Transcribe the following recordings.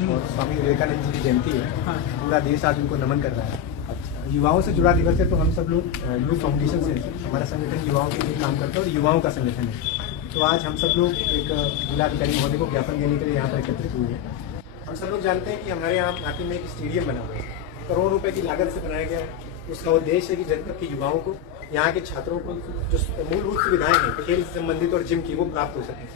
और स्वामी विवेकानंद जी की जयंती है। हाँ। पूरा देश आज उनको नमन कर रहा है। अच्छा, युवाओं से जुड़ा दिवस है, तो हम सब लोग यूथ फाउंडेशन से, हमारा संगठन युवाओं के लिए काम करता है और युवाओं का संगठन है। तो आज हम सब लोग एक जिलाधिकारी महोदय को ज्ञापन देने के लिए यहाँ पर एकत्रित हुए हैं। हम सब लोग जानते हैं कि हमारे यहाँ नाटी में एक स्टेडियम बना हुआ है, करोड़ों रुपए की लागत से बनाया गया है। उसका उद्देश्य है कि जनपद के युवाओं को, यहाँ के छात्रों को जो मूलभूत सुविधाएं हैं खेल से संबंधित और जिम की, वो प्राप्त हो सके।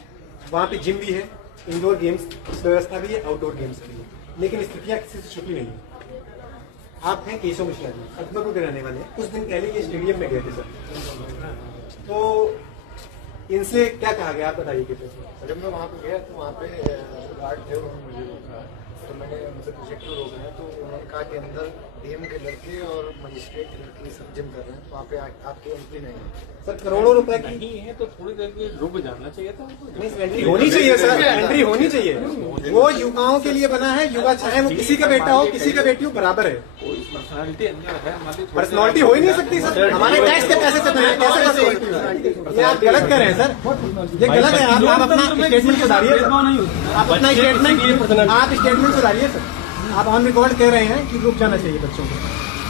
वहाँ पे जिम भी है, इंडोर गेम्स व्यवस्था भी है, आउटडोर गेम्स भी है, लेकिन स्थितियाँ किसी से छुपी नहीं है। आप हैं केशव मिश्रा जी, अकबरपुर के रहने वाले हैं। कुछ दिन पहले ये स्टेडियम में गए थे सर, तो इनसे क्या कहा गया आप बताइए। जब मैं वहाँ पे गया तो वहाँ पे गार्ड थे, उन्होंने मुझे रोका, तो मैंने उनसे पूछा क्यों रोक रहे हैं, तो उन्होंने कहा कि अंदर डीएम के लड़के और मजिस्ट्रेट के लड़के सब जिम कर रहे हैं, तो वहाँ पे आपकी एंट्री नहीं है। सर करोड़ों रुपए की नहीं है तो थोड़ी देर के रुक जाना चाहिए था। एंट्री होनी चाहिए सर, एंट्री होनी चाहिए। वो युवाओं के लिए बना है, युवा चाहे वो किसी का बेटा हो, किसी का बेटी हो, बराबर है। पर्सनालिटी अंदर है हमारी, पर्सनॉलिटी हो ही नहीं सकती सर, हमारे टैक्स के पैसे से बना, कैसे पर्सनॉलिटी? ये आप गलत कर रहे हैं सर, ये गलत है। आप अपना स्टेटमेंट सुधारिए, आप अपना स्टेटमेंट सुधारिए सर। आप ऑन रिकॉर्ड कह रहे हैं कि रुक जाना चाहिए बच्चों को।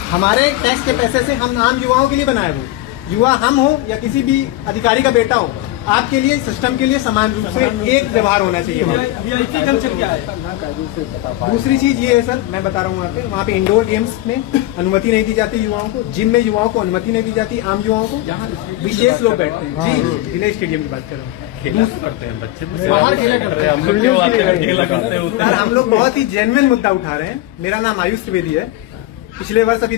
हमारे टैक्स के पैसे से हम आम युवाओं के लिए बनाए, वो युवा हम हो या किसी भी अधिकारी का बेटा हो, आपके लिए सिस्टम के लिए समान रूप से एक व्यवहार होना चाहिए। वीआईपी कल्चर क्या है? दूसरी चीज ये है सर, मैं बता रहा हूँ वहाँ पे इंडोर गेम्स में अनुमति नहीं दी जाती युवाओं को, जिम में युवाओं को अनुमति नहीं दी जाती, आम युवाओं को विशेष लोग बैठते हैं। जी जिला स्टेडियम की बात कर रहे हैं, करते हैं बच्चे, बाहर खेला करते हैं। हैं। हम लोग बहुत ही जेन्युइन मुद्दा उठा रहे हैं। मेरा नाम आयुष त्रिवेदी है। पिछले वर्ष अभी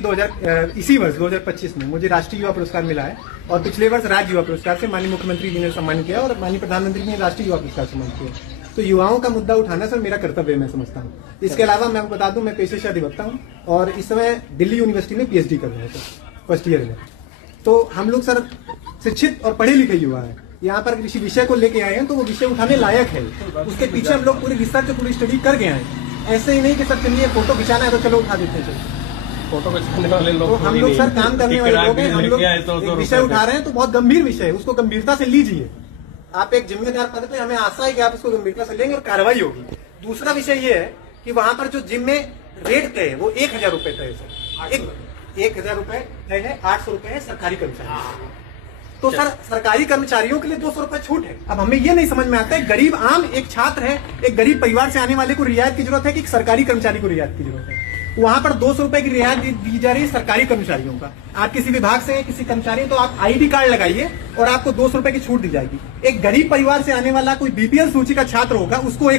इसी वर्ष 2025 में मुझे राष्ट्रीय युवा पुरस्कार मिला है, और पिछले वर्ष राज्य युवा पुरस्कार से माननीय मुख्यमंत्री जी ने सम्मान किया और माननीय प्रधानमंत्री ने राष्ट्रीय युवा पुरस्कार सम्मान किया। तो युवाओं का मुद्दा उठाना सर मेरा कर्तव्य मैं समझता हूँ। इसके अलावा मैं बता दूं, मैं पेशे से अधिवक्ता हूँ और इस समय दिल्ली यूनिवर्सिटी में PhD कर रहे हैं सर, फर्स्ट ईयर में। तो हम लोग सर शिक्षित और पढ़े लिखे युवा है, यहाँ पर किसी विषय को लेके आए हैं तो वो विषय उठाने लायक है, उसके पीछे हम लोग पूरी रिसर्च पूरी स्टडी कर गए हैं। ऐसे ही नहीं कि सर चलिए फोटो खिंचाना है तो चलो उठा देते हैं। फोटो खींचने वाले लोग तो हम लोग सर काम करने वाले लोग हैं, हम लोग एक विषय उठा रहे हैं तो बहुत गंभीर विषय है, उसको गंभीरता से लीजिए। आप एक जिम्मेदार पद पे, हमें आशा है कि आप इसको गंभीरता से लेंगे और कार्रवाई होगी। दूसरा विषय ये है कि वहां पर जो जिम में रेट तय है वो 1000 रुपए तय है सर, 1000 रुपए तय है, 800 रुपए है सरकारी कर्मचारी। तो सर सरकारी कर्मचारियों के लिए 200 रुपए छूट है। अब हमें ये नहीं समझ में आता है, गरीब आम एक छात्र है, एक गरीब परिवार से आने वाले को रियायत की जरूरत है कि सरकारी कर्मचारी को रियायत की जरूरत है? वहां पर 200 रुपए की रियायत दी जा रही है सरकारी कर्मचारियों का। आप किसी विभाग से किसी कर्मचारी, तो आप ID कार्ड लगाइए और आपको 200 रुपए की छूट दी जाएगी। एक गरीब परिवार से आने वाला कोई BPL सूची का छात्र होगा, उसको